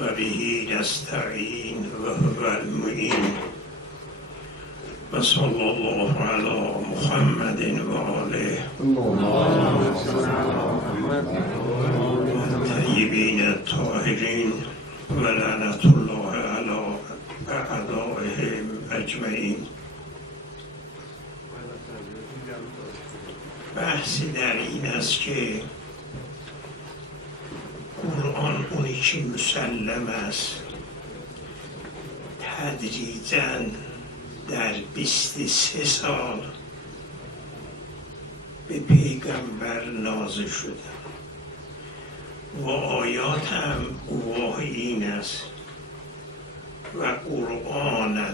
و به نستعین و هو المعین و صلی الله علی محمد و آله الطیبین الطاهرین و لعنت الله علی اعدائهم اجمعین. بحثی در این است که قرآن اونی که مسلم است تدریجاً در 23 سال به پیغمبر نازل شده و آیات هم گواه این است و قرآناً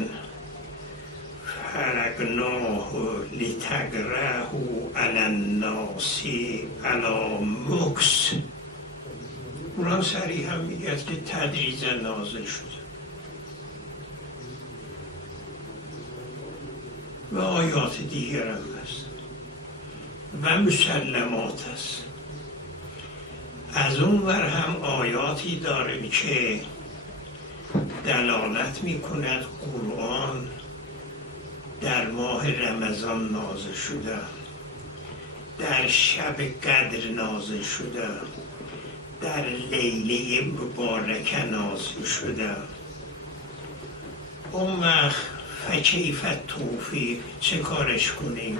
فرقناه لتقرأه علی الناس علی مکث. قرآن صریحاً میگه که تدریجاً نازل شده و آیات دیگر هم هست و مسلمات است. از اون ور هم آیاتی داریم که دلالت میکند قرآن در ماه رمضان نازل شده، در شب قدر نازل شده، در لیله مبارکه نازل شده. اون وقت فکیف توفیق چه کارش کنیم؟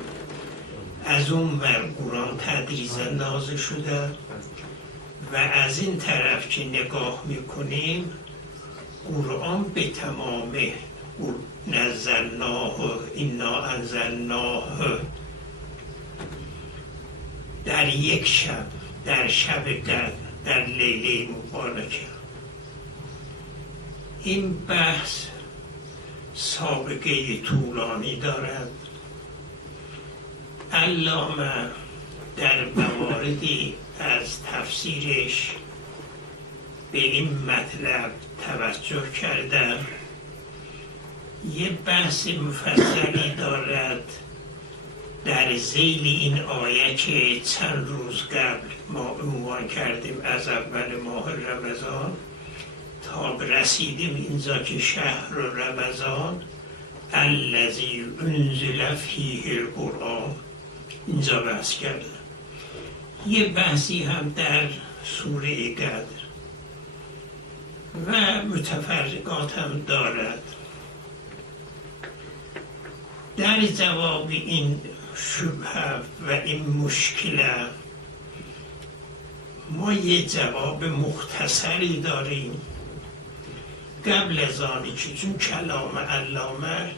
از اون ور قرآن تدریجاً نازل شده و از این طرف که نگاه میکنیم قرآن به تمام نزلناه انا انزلناه در یک شب، در شب قدر، در لیله مبارکه. این بحث سابقه طولانی دارد. علامه در مواردی از تفسیرش به این مطلب توجه کردن. یه بحث مفصلی دارد در ذیل این آیه که چند روز قبل ما عنوان کردیم از اول ماه رمضان تا رسیدیم اینجا که شهر رمضان الذی انزل فیه القرآن، اینجا بحث کردم. یه بحثی هم در سوره قدر و متفرقات هم دارد. در جواب این شبهه و این مشکل ما یه جواب مختصری داریم قبل از آنی که چون کلام علامه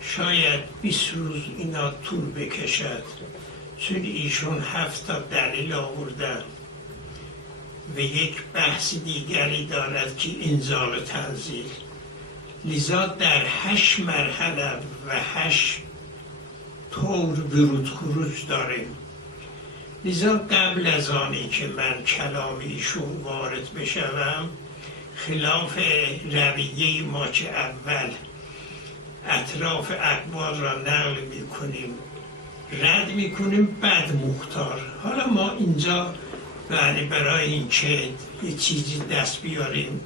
شاید 20 روز اینا طول بکشد، چون ایشون 7 تا دلیل آوردن و یک بحث دیگری دارد که انزال تنزیل، لذا در 8 مرحله و 8 طور ورود خروج داریم. لذا قبل از آنی که من کلام ایشون وارد بشوم، خلاف رویه ما که اول اطراف اقوال را نقل میکنیم، رد میکنیم، بعد مختار. حالا ما اینجا برای این که یه چیزی دست بیاریم،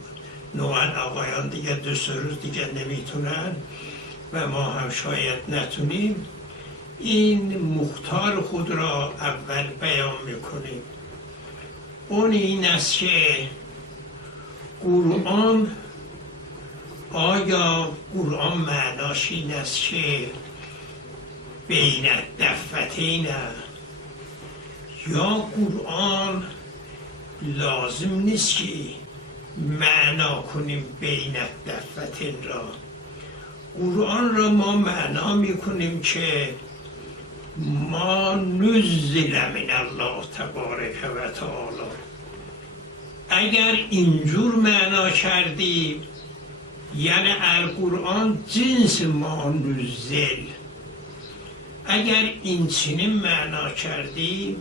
نوعا آقایان دیگه 2 روز دیگه نمیتونن و ما هم شاید نتونیم، این مختار خود را اول بیان میکنیم. اون این است که قرآن، آیا قرآن معناش این است که بین الدفتین، یا قرآن لازم نیست که معنا کنیم بین الدفتین را؟ قرآن را ما معنا میکنیم که ما نزل من الله تبارک و تعالی. اگر اینجور معنا کردیم یعنی القرآن جنس ما نزل. اگر این چنین معنا کردیم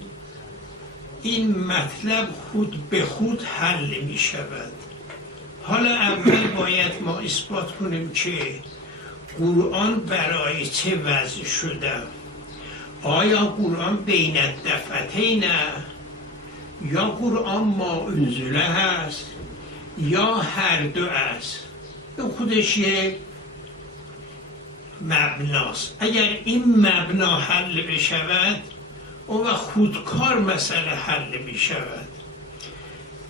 این مطلب خود به خود حل می شود. حالا اول باید ما اثبات کنیم که قرآن برای چه وضع شده. آیا قرآن بین الدفتین یا قرآن ما انزله هست یا هر دو است. این خودش یک مبناست. اگر این مبنا حل بشود اون وقت خودکار مسئله حل بشود.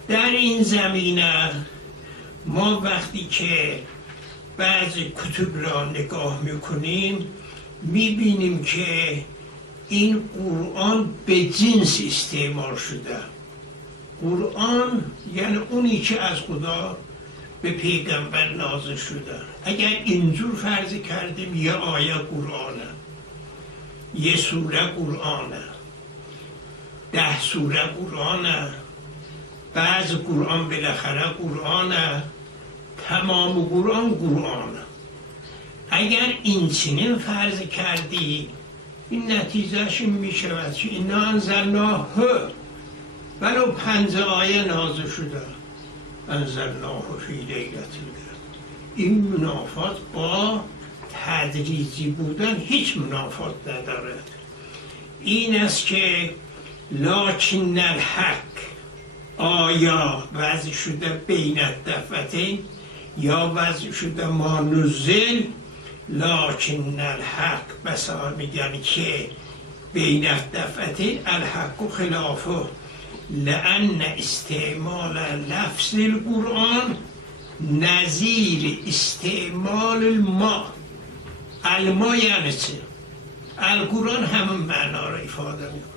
در این زمینه ما وقتی که بعضی کتب را نگاه میکنیم میبینیم که این قرآن به جنس استعمال شده. قرآن یعنی اونی که از خدا به پیغمبر نازل شده. اگر اینجور فرض کردیم یه آیه قرآنه، یه سوره قرآنه، 10 سوره قرآنه، بعض قرآن بالاخره قرآنه، تمام قرآن قرآنه. اگر این چنین فرض کردی این نتیجهش می شود که اینا انزلناه ولو 5 آیه نازل شده انزلناه فی لیلة القدر. این منافات با تدریجی بودن هیچ منافات ندارد. این است که لکن الحق آیا وضع شده بین الدفتین یا وضع شده ما نزل. لکن الحق بسا میگن که بین الدفتین الحق و خلافه لأن استعمال لفظ القرآن نظیر استعمال الماء. الماء یعنی چه؟ القرآن همون معنا را افاده میکنه.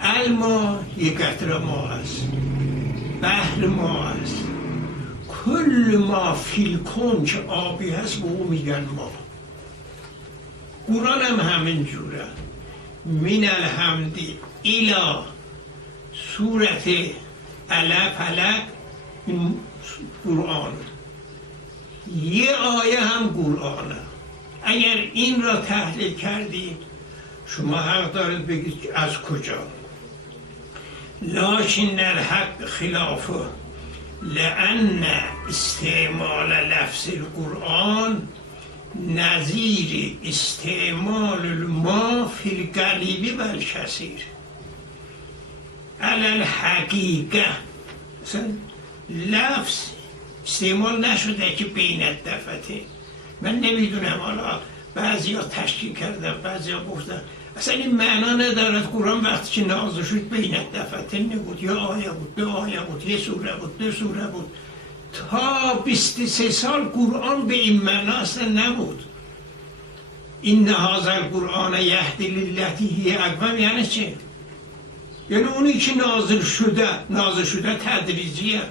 الماء یک قطره ما است، بحر ما است، کل ما فی الکون که آبی هست به او میگن ما. قرآن هم همین جوره. من الحمد الی سورت علف علق این قرآن، یه آیه هم قرآنه. اگر این را تحلیل کردید شما حق دارید بگید که از کجا. لکن الحق خلافه لأن استعمال لفظ القرآن نظیر استعمال الماء فی القلیل و الکثیر. علی الحقیقه لفظ استعمال نشده که بین الدفته. من نمیدونم، حالا بعضی ها تشکیل کردن، بعضی ها گفتن اصلا این معنا ندارد. قرآن وقتی که نازل شد بین الدفته نبود، یا آیه بود، 2 آیه بود، 1 سوره بود، 2 سوره بود. تا 23 سال قرآن به این معنا اصلا نبود. این هذا القرآن یهدی للتی هی اقوم یعنی چه؟ یعنی اونی که نازل شده تدریجیه،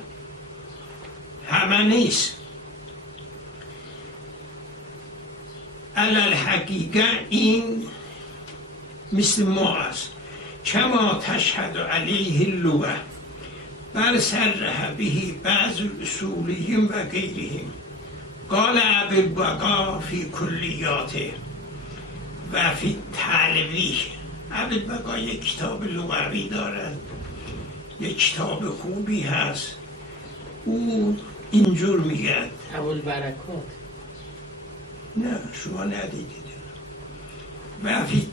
همه نیست. الحقیقه این مثل ما است. کما تشهد علیه اللغه بل صرح به بعض اصولهم و غیرهم. قال ابوالبقا فی کلیاته و فی تلویح. ابوالبقا یک کتاب لغوی دارد، یک کتاب خوبی هست. او اینجور میگه. ابوالبرکات نه شما ندیدید. و فی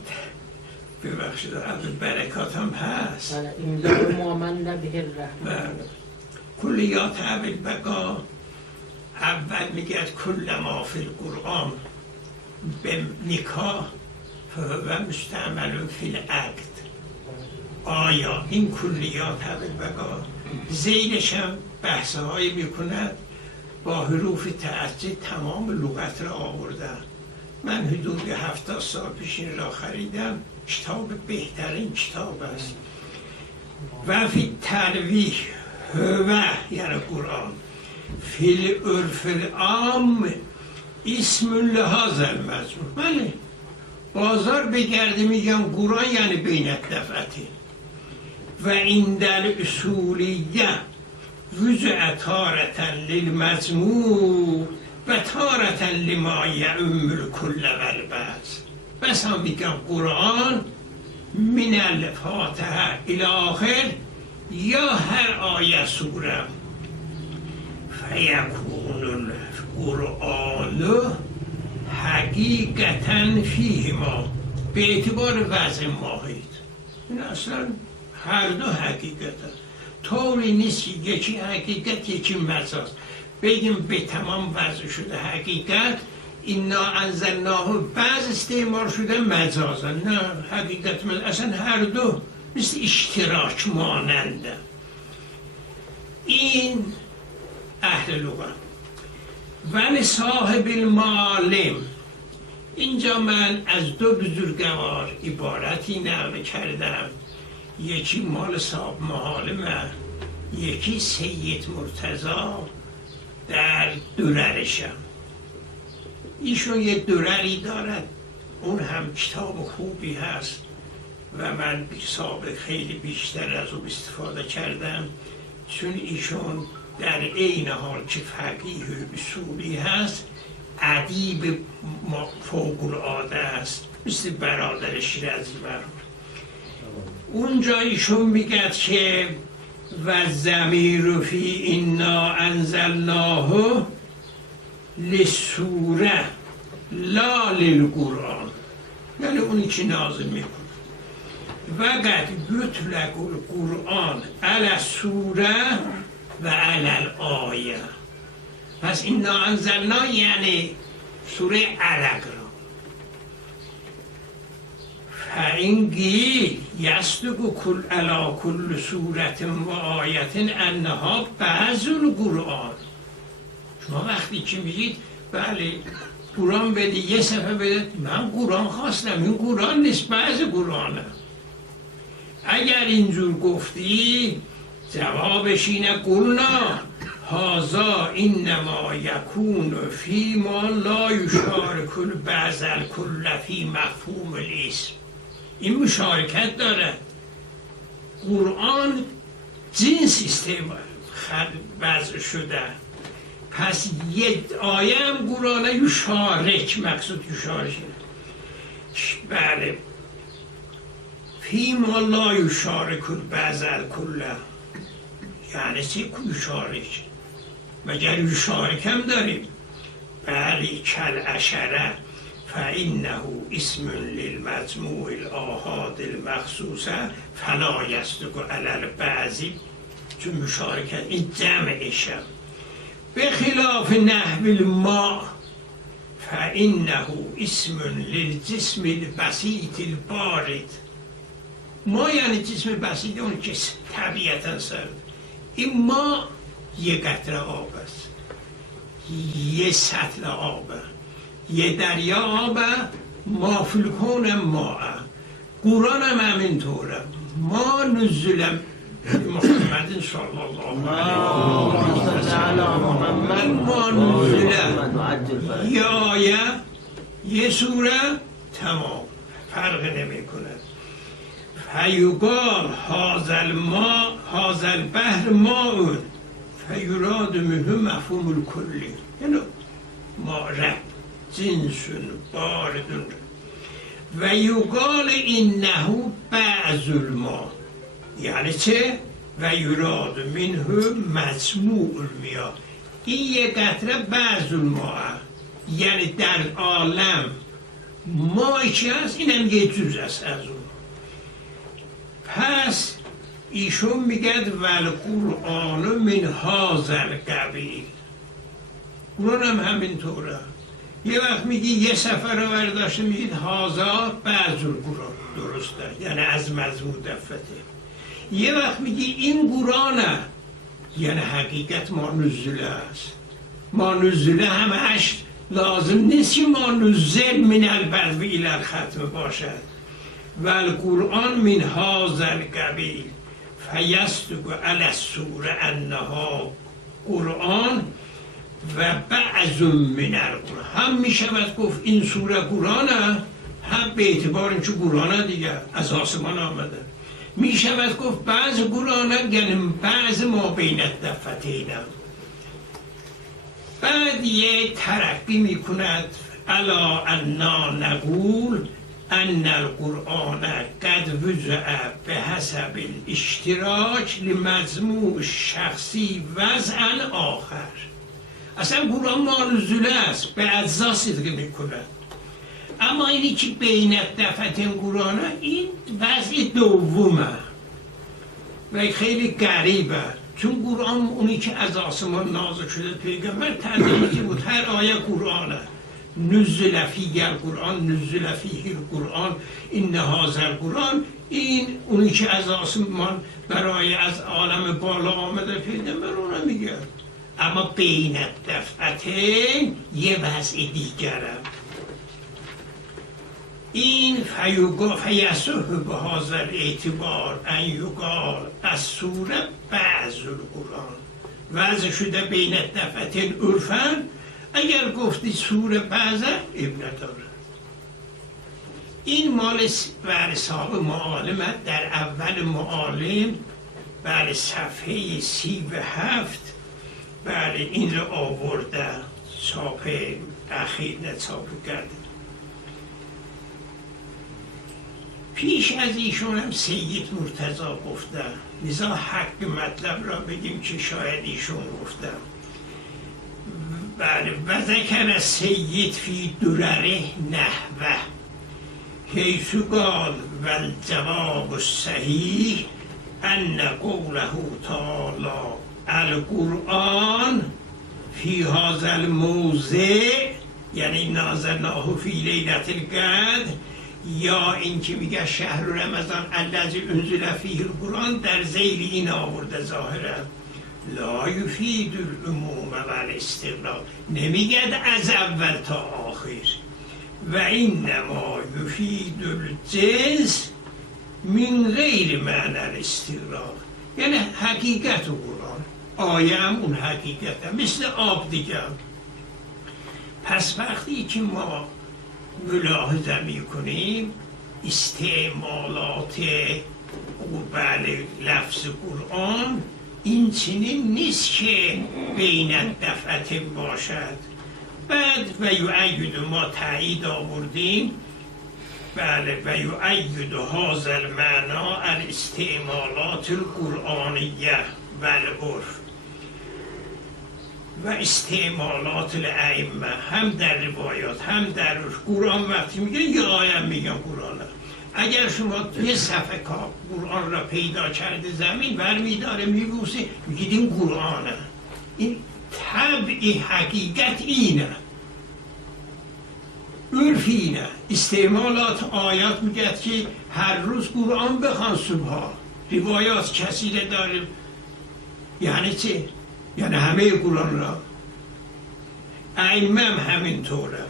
ببخشید ابوالبرکات هم هست. املاء ما من به الرحمن. کلیات ابوالبقا اول میگه کل ما فی القرآن به نکاح و مستعمل فی العقد. آیا این کلیات ابوالبقا زیرش هم بحث‌هایی میکند با حروف تعجی تمام لغت را آوردن. من حدود 70 سال پیش این را خریدم. کتاب بهترین کتاب است. و فی تلویح و یعنی قرآن فی العرف العام اسم لهذا المضمون. بله بازار بگرده میگم قرآن یعنی بین الدفعتین. و این در اصولیه وضع تارة للمضمون و تارة لما یعم الکل و البعض. بس هم میگم قرآن من الفاتحه الی آخر یا هر آیه سوره. فیکون القرآن حقیقتا فیهما به اعتبار وضع ماهید. این اصلا هر دو حقیقت هست. طوری نیست که یکی حقیقت یکی مجاز. بگیم به تمام وضع شده حقیقت اینا انزلناه بعض استعمال شده مجازا، نه حقیقت مجاز. اصلا هر دو مثل اشتراک ماننده. این اهل لغت. ولی صاحب المعالم، اینجا من از دو بزرگوار عبارتی نقل کردم، یکی مال صاحب معالمه، یکی سید مرتضی در دررشم. ایشون یه درری دارد، اون هم کتاب خوبی هست و من سابق خیلی بیشتر از اون استفاده کردم، چون ایشون در عین حال که فقیه اصولی هست ادیب فوق‌العاده است، مثل برادر شیرازی مرحوم. اونجا ایشون میگه که و ضمیر فی انا انزلناه لسوره لا للقرآن، یعنی اونی که نازل میکنه. و قد یطلق القرآن علی سوره و علی الآیه. پس انا انزلنا یعنی سوره علق را. فإن قیل یصدق کل علی کل سورة و آیة انها بعض القرآن. شما وقتی که میگید بله قرآن بده، یه صفحه بده، من قرآن خواستم، این قرآن نیست، بعض قرآنه. اگر اینجور گفتی جوابش اینه قلنا هذا انما یکون فی ما لا یشارک البعض الکل فی مفهوم الاسم. این مشارکت داره. قرآن جنس استعمال وضع شده، پس یک آیه هم قرآن یشارک، مقصود یشارک. بله فی ما لا یشارک البعض الکل، یعنی چی یشارک؟ مگر یشارک هم داریم؟ بله کالعشره فإنه اسم للمجموع الآحاد المخصوصه فلا یصدق علی البعض، چون مشارکت این جمعشه. به خلاف نحو الماء فإنه اسم للجسم البسيط البارد. ما یعنی جسم بسیط، اون که طبیعتا سرد. این ما یه قطره آب است، یه سطل آبه، یه دریا آبه، ما فلکون ماه. قرآن هم همینطوره. ما نزلم محمد صلی الله علیه وسلم، ما نزله یه آیه یه سوره تمام، فرق نمی کنه. فیقال هذا الماء هذا البحر ماء فیراد منه مفهوم الکلی، یعنی ما رب جنس باردون. و یقال انه بعض الماء، یعنی چه؟ و یراد منه مجموع الماء. این یک قطره بعض الماء، یعنی در عالم مایی که هست اینم یه جز است از اون. پس ایشون میگد والقرآن من هذا القبیل. قرآن هم همینطوره. یه وقت میگی یه سفر رو برداشته میگید هذا بعض القرآن، درسته، یعنی از مضمون دفته. یه وقت میگی این قرآنه، یعنی حقیقت ما نزله است. ما نزله همش لازم نیست که ما نزل من البدو الی الختم باشد. و القرآن من هذا القبیل فیصدق علی السوره انها قرآن و بعض من القرآن. هم میشود گفت این سوره قرآنه، هم به اعتبار اینکه قرآنه دیگه از آسمان آمده. میشود گفت بعض قرآنه، یعنی بعض ما بین الدفتین. بعد یه ترقی میکند الا انا نقول ان القرآن قد وضع به حسب الاشتراک لمجموع شخصی وضعا آخر. اصلا قرآن مانزوله است، به اجزا صدق میکنه. اما اینی که بین دفتین قرآن این وضع دومه. و خیلی غریبه، چون قرآن اونی که از آسمان نازل شده پیغمبر تدریجی بود. هر آیه قرآنه. نزل فیه القرآن نزل فیه القرآن این هذا القرآن، این اونی که از آسمان برای از عالم بالا آمده پیغمبر اونو میگه. اما بین دفعتین یه وضع دیگره. این فیصح به هذا اعتبار ان یقال از سوره بعض القرآن وضع شده بین دفعتین عرفن. اگر گفتی سوره بعضه اب نداره. این مال بر صاحب معالمه در اول معالم بر صفحه 37 بله این رو آورده، چاپ اخیر چاپ کرده. پیش از ایشون هم سید مرتضی گفته، لذا حق مطلب را بگیم که شاید ایشون گفته. بله و ذکر سید فی درره نحوه حیث قال و الجواب الصحیح ان قوله تعالی القرآن فی هذا الموضع یعنی نازلناه فی لیلة القدر، یا این که میگه شهر رمضان الذی انزل فیه القرآن در ذیل این آورده ظاهرا لا یفید العموم و الاستقلال، نمیگه از اول تا آخر. و اینما یفید الجنس من غیر معنی الاستقلال، یعنی حقیقت قرآن. آیه هم اون حقیقت هم مثل آب دیگه. پس وقتی که ما ملاحظه میکنیم استعمالات بله لفظ قرآن این چنین نیست که بین دفعت باشد. بعد و یؤید ما تایید آوردیم بله و یؤید هذا المعنی الاستعمالات القرآنیه و العرف و استعمالات الائمه، هم در روایات هم در قرآن. وقتی میگه یه آیه میگن قرآنه. اگر شما یه صفحه کار قرآن را پیدا کرده زمین برمیداره میبوسه میگید این قرآنه. این طبع حقیقت اینه، عرف اینه. استعمالات آیات میگه که هر روز قرآن بخوان صبح. روایات کثیره داره. یعنی چه؟ یعنی همه قرآن را. ائمه هم همینطوره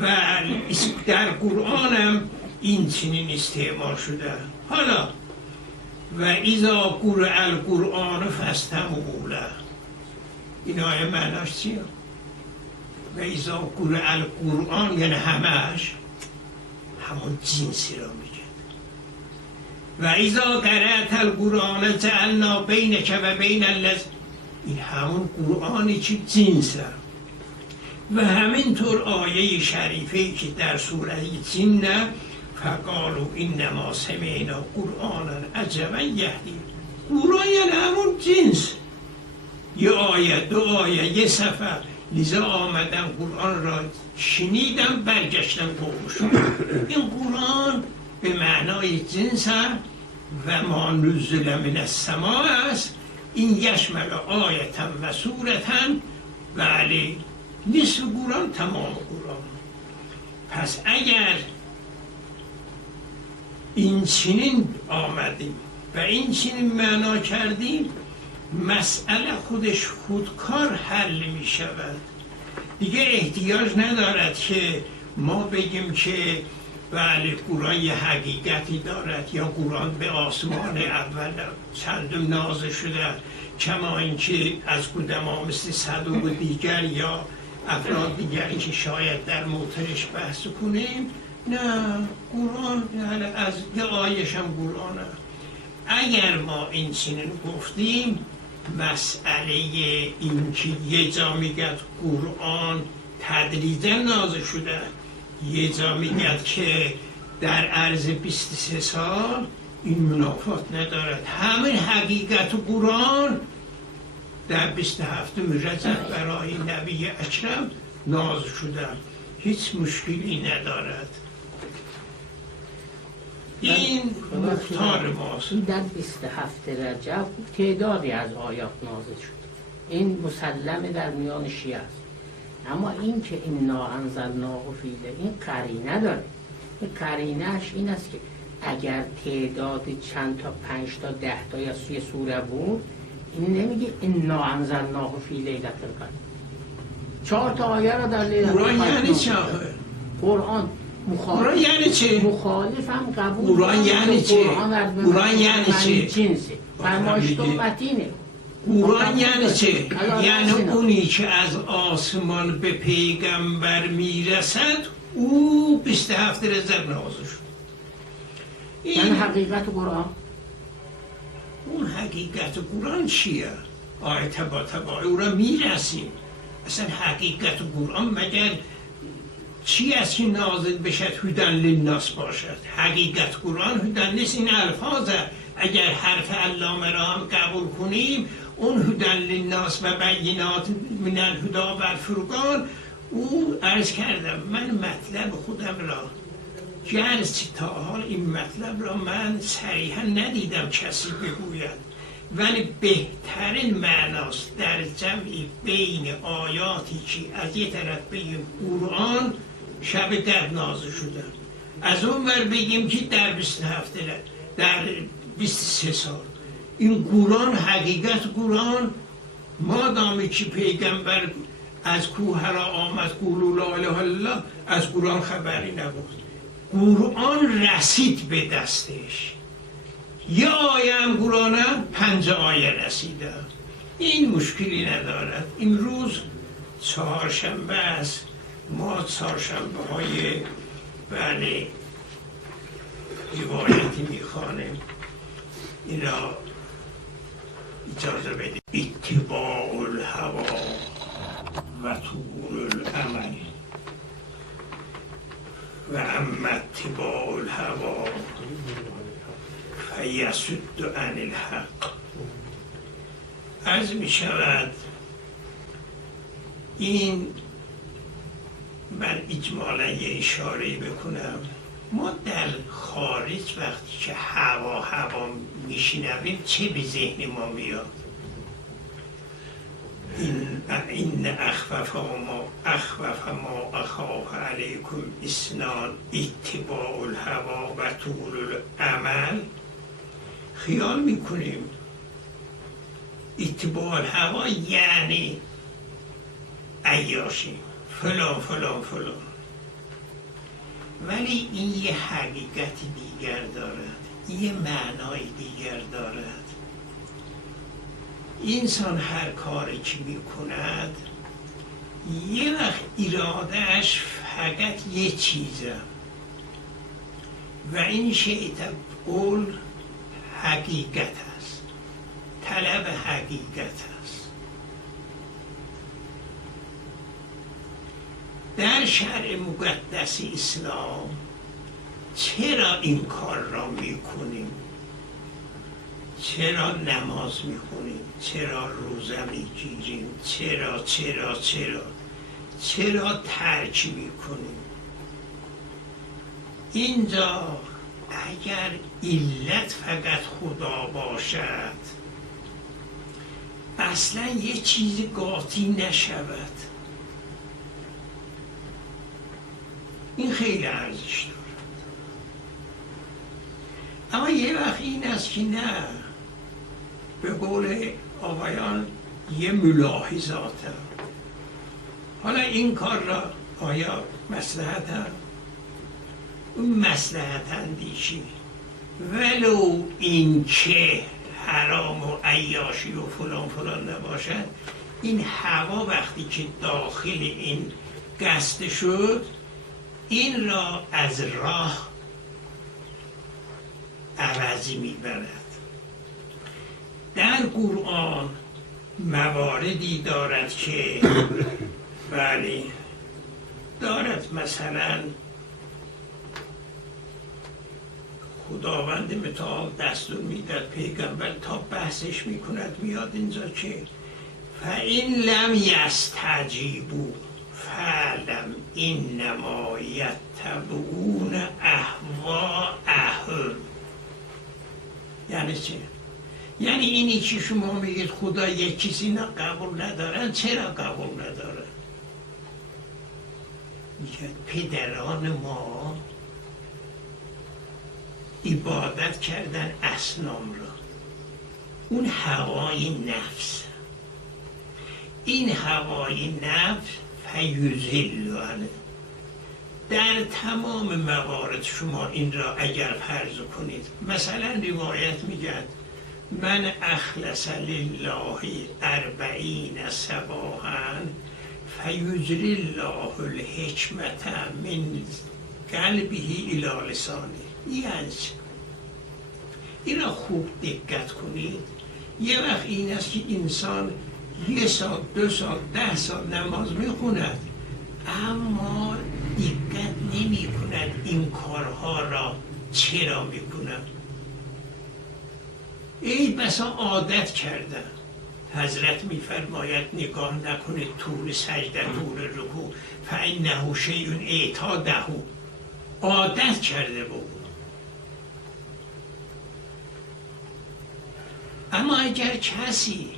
و در قرآن هم این چنین استعمال شده. حالا و اذا قرئ القرآن فاستمعوا له، این آیه معناش چیه؟ و اذا قرئ القرآن یعنی همش همون جنسی را میگه. و اذا قرأت القرآن جعلنا بینک و بین الذین، این همون قرآنی که جنسه. و همینطور آیه شریفه که در سوره جن فقالوا انما سمعنا قرآنا عجبا یهدی، قرآن یعنی همون جنس. یه آیه دو آیه یه سفر. لذا آمدن قرآن را شنیدم برگشتم قومشون. این قرآن به معنای جنس و ما نزل من السماء است. این یشمل آیتا و سورتا بله نصف قرآن تمام قرآن. پس اگر این چنین آمدیم و این چنین معنا کردیم مسئله خودش خودکار حل می شود. دیگه احتیاج ندارد که ما بگیم که بله قرآن یه حقیقتی دارد یا قرآن به آسمان اول چندم نازل شده، کما اینکه از قدما مثل صدوق دیگر یا افراد دیگری که شاید در موترش بحث کنیم. نه، قرآن یعنی از یه آیش هم قرآنه. اگر ما این چنین گفتیم مسئله این که یه جا میگد قرآن تدریجا نازل شده، یه جا میگد که در عرض 23 سال، این منافات ندارد. همین حقیقت قرآن در 27 رجب برای نبی اکرم نازل شده، هیچ مشکلی ندارد. این مختار ماست. این در 27 رجب تعدادی از آیات نازل شد. این مسلمه در میان شیعه است. اما این که انا انزلناه فی لیلة، این قرینه داره. این قرینهش این است که اگر تعداد چند تا 5 تا 10 تا یا 3 سوره بود، این نمیگه انا انزلناه فی لیلة القدر. 4 تا آیه را در لیلة قرآن یعنی چه؟ قرآن قرآن یعنی چه؟ مخالف هم قبول قرآن یعنی چه؟ قرآن یعنی چه؟ جنسه فرمایش تو متینه. قرآن یعنی چه؟ یعنی اونی که از آسمان به پیغمبر میرسد او 27 رجب نازل شد. یعنی حقیقت قرآن. اون حقیقت قرآن چیه؟ آیه تبا او را میرسیم. اصلا حقیقت قرآن مگر چی است که نازل بشد هدن للناس باشد؟ حقیقت قرآن هدن نیست، این الفاظه. اگر حرف علامه را هم قبول کنیم، اون هدن للناس و بینات من الهدی و الفرقان، او عرض کردم من مطلب خودم را جلس تا حال این مطلب را من صریحا ندیدم کسی بگوید، ولی بهترین معناست در جمعی بین آیاتی که از یه طرف بگیم قرآن شب در نازل شده، از اون ور بگیم که در 27 در 23 سال این قرآن حقیقت قرآن مادامی که پیغمبر از کوه را آمد قولوا لا اله الا الله، از قرآن خبری نبود. قرآن رسید به دستش، یه آیه هم قرآن 5 آیه رسیده، این مشکلی ندارد. این روز چهارشنبه است، ما چهارشنبه های بله روایتی میخوانیم، این را اجازه بدید. اتباع الهوا و طول الامل و اما اتباع الهوا فیصد عن الحق. عرض می شود این من اجمالا یه اشاره بکنم. ما در خارج وقتی که هوا میشنویم چه به ذهن ما میاد؟ این اخوف ما اخاف علیکم اسنان اتباع الهوا و طول الامل. خیال میکنیم اتباع الهوا یعنی عیاشی فلان فلان فلان، ولی این یه حقیقت دیگر دارد، یه معنای دیگر دارد. انسان هر کاری که میکند یه وقت ارادهش فقط یه چیزه و این شیء قول حقیقت است، طلب حقیقت است. در شرع مقدس اسلام چرا این کار را میکنیم؟ چرا نماز میخونیم؟ چرا روزه میگیریم؟ چرا ترک میکنیم؟ اینجا اگر علت فقط خدا باشد اصلا یه چیز قاطی نشود، این خیلی ارزش دارد. اما یه وقت این است که نه، به قول آقایان یه ملاحظات هم. حالا این کار را آیا مصلحت هم؟ اون مصلحت اندیشی ولو این که حرام و عیاشی و فلان فلان نباشد، این هوا وقتی که داخل این قصد شد این را از راه عوضی میبرد. در قرآن مواردی دارد که بله دارد، مثلا خداوند متعال دستور میداد پیغمبر تا بحثش میکند میاد اینجا که فَإِن لَمْ يَسْتَجِیبُوا فَاعْلَمْ إِنَّمَا یتبعون اهواءهم. یعنی چه؟ یعنی اینی که شما میگید خدا یک چیزی نه قبول ندارن، چرا قبول ندارن؟ میگه پدران ما عبادت کردن اصنام را، اون هوای نفس، این هوای نفس فیضلونه. در تمام موارد شما این را اگر فرض کنید، مثلا روایت میگن من اخلص لله 40 صباحا فیجری الله الحکمت من قلبه الی لسانه. یعنی این را خوب دقت کنید. یه وقت این است که انسان 1 ساعت 2 ساعت 10 ساعت نماز میخوند، اما دقت نمی کند این کارها را چرا میکند. ای بسا عادت کردن. حضرت میفرماید نگاه نکنید طول سجده، طول رکوع، فانه شیء اعتاده، عادت کرده بود. اما اگر کسی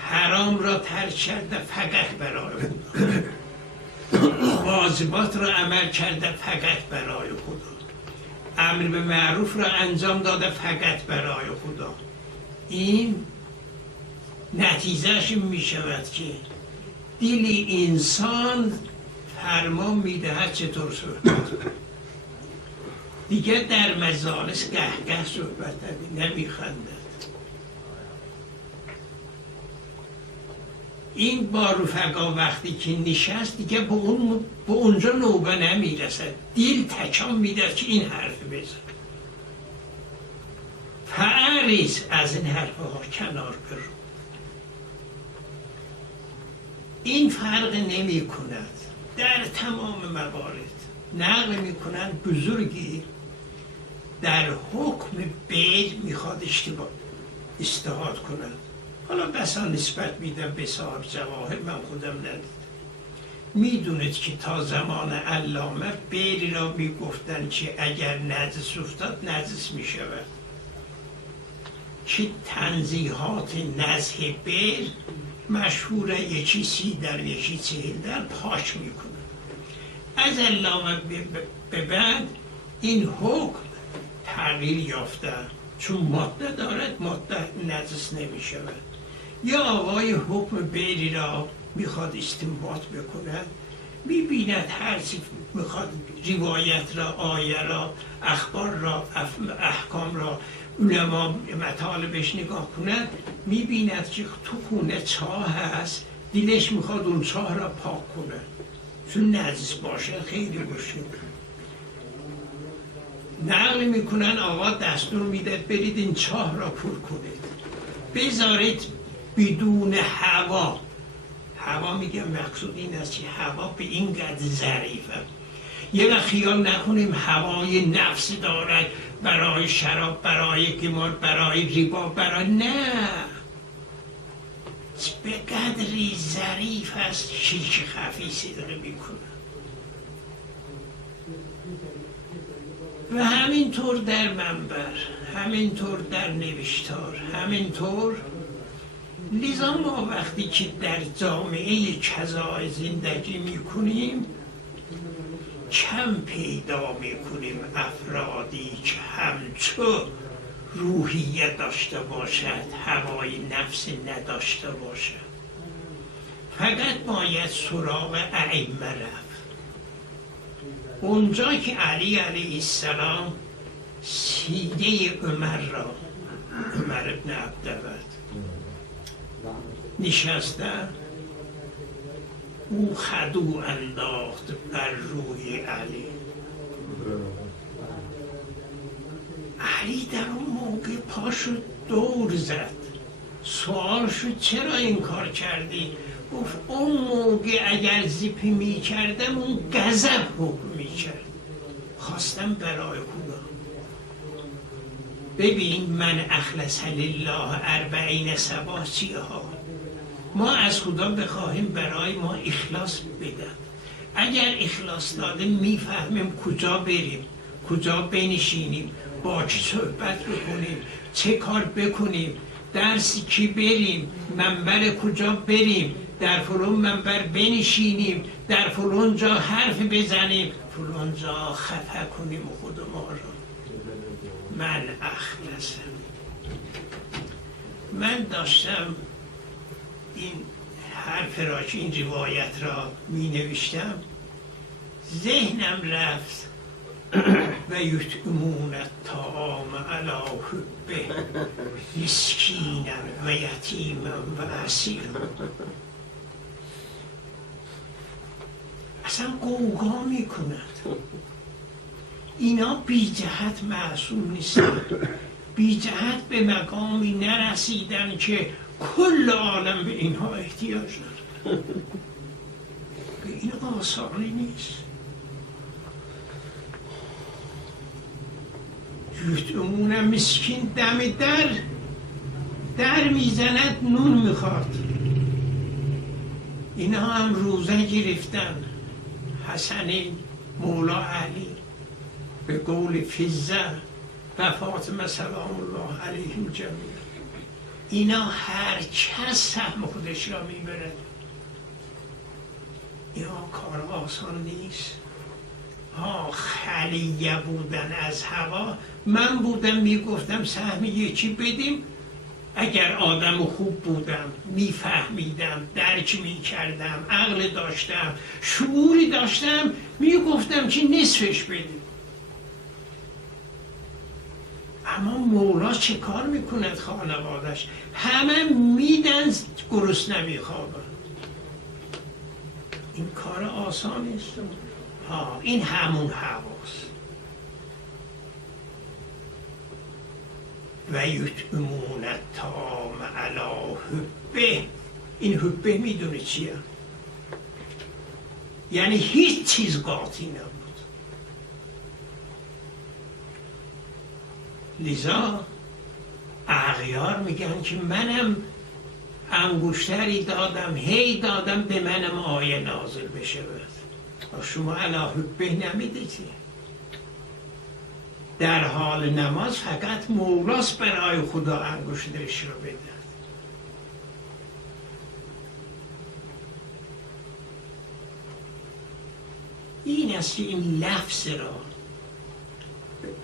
حرام را ترک کرده فقط برای خدا، واجبات را عمل کرده فقط برای خدا، امر به معروف را انجام داده فقط برای خدا، این نتیجهش می شود که دل انسان فرمان میدهد چطور صحبت دیگه در مجالس گه صحبت نمیخندد. این با رفقا وقتی که نشست دیگه به اونجا نوبه نمیرسد، دل تکان میدهد که این حرف بزن. فعریض از این حرفها کنار برو. این فرق نمی کند. در تمام موارد نقل می کنند بزرگی در حکم بیع میخواد اجتهاد کند. حالا بسا نسبت میدم به صاحب جواهر، من خودم ندیدم. میدونید که تا زمان علامه بیع را میگفتن که اگر نجس افتاد نجس میشود، که تنزیحات نزح بیع مشهوره، یکی 30 در یکی 40 در پاک میکنه. از علامه به بعد این حکم تغییر یافته، چون ماده دارد ماده نجس نمیشود. یا آقای حکم بیری را میخواد استنباط بکنه، میبیند هر چی میخواد روایت را، آیه را، اخبار را، احکام را، علما مطالبش نگاه کند، میبیند که تو خونه چاه هست، دلش میخواد اون چاه را پاک کنه، چون نجس باشه خیلی مشکل. نقل میکنن آقا دستور میداد برید این چاه را پر کنید، بذارید بدون هوا. هوا میگم مقصود این است که هوا به این قدر ظریفه. یه وقت خیال نکنیم هوای نفس دارد برای شراب، برای قمار، برای ریبا، برای نه، به قدری ظریف است شیک خفی صدقه میکنه. و همینطور در منبر، همینطور در نوشتار، همینطور. لذا ما وقتی که در جامعه کذای زندگی میکنیم کم پیدا میکنیم افرادی که همچو روحیه داشته باشد، هوای نفس نداشته باشد. فقط باید سراغ ائمه رفت. اونجا که علی علیه السلام سینه عمر را، عمر ابن عبدود نشسته، او خدو انداخت بر روی علی. علی در اون موقع پاشو دور زد، سوال شد چرا این کار کردی؟ گفت اون موقع اگر زیپی می کردم اون غضب حکم می کرد، خواستم برای خدا. ببین من اخلص لله 40 صباح چیه ها، ما از خدا بخواهیم برای ما اخلاص بدن. اگر اخلاص داده میفهمیم کجا بریم، کجا بنشینیم، با کی صحبت بکنیم، چه کار بکنیم، درسی کی بریم، منبر کجا بریم، در فلان منبر بنشینیم، در فلان جا حرف بزنیم، فلان جا خفه کنیم خود ما را. من اخلصم. من داشتم این حرف را که این روایت را می نوشتم، ذهنم رفت و یطعمون الطعام علی حبه مسکینا و یتیما و اسیرا. اصلا قوقا می کند. اینا بی جهت معصوم نیستن، بی جهت به مقامی نرسیدن که کل عالم به اینها احتیاج داره. به این آسانی نیست. یطعمون مسکین دم در میزند، نون میخواد. اینا هم روزه گرفتن. حسنین، مولا علی، به قول فیزه و فاطمه سلام الله علیهم جمیعا، اینا هر کس سهم خودش را میبرد. اینا کار آسان نیست. خلیه بودن از هوا. من بودم میگفتم سهم یکی بدیم. اگر آدم خوب بودم، میفهمیدم، درک میکردم، عقل داشتم، شعوری داشتم، میگفتم که نصفش بدیم. اما مولا چه کار میکند خانوادش؟ همه میدن، گرسنه نمیخوابن. این کار آسان نیست. این همون هواست. و یطعمون الطعام علی حبه. این حبه میدونه چیه؟ یعنی هیچ چیز قاطی نبود. لذا اغیار میگن که منم انگشتری دادم، هی دادم به منم آیه نازل بشود. شما علی حبه نمیدید. در حال نماز فقط مولاست برای خدا انگشتش رو بدهد. این است که این لفظ را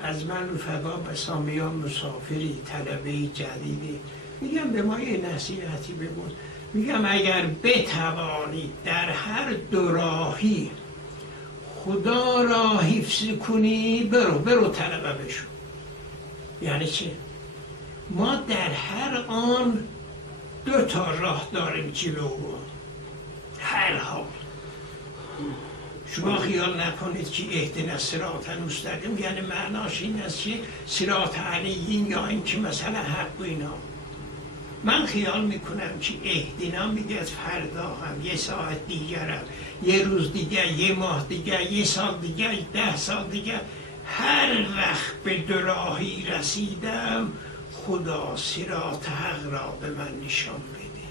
از من رفقا بسامیان مسافری طلبه جدیدی میگم به ما یه نصیحتی بگون. میگم اگر بتوانید در هر دو راهی خدا را حفظ کنی، برو طلبه بشو. یعنی چه؟ ما در هر آن 2 راه داریم جلو. هر حال شما خیال نکنید که اهدنا الصراط المستقیم یعنی معناش این است که صراط علیین یا این که مثلا حق و اینا. من خیال میکنم که اهدنا میگه فردا هم، یه ساعت دیگر هم، یه روز دیگر، یه ماه دیگر، یه سال دیگر، 10 سال دیگر، هر وقت به دوراهی رسیدم خدا صراط حق را به من نشان بده،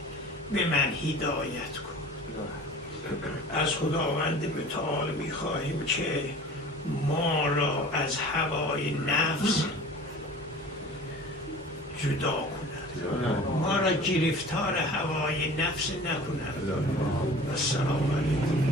به من هدایت کن. از خداوند متعال میخواهیم که ما را از هوای نفس جدا کند، ما را گرفتار هوای نفس نکند. السلام علیکم.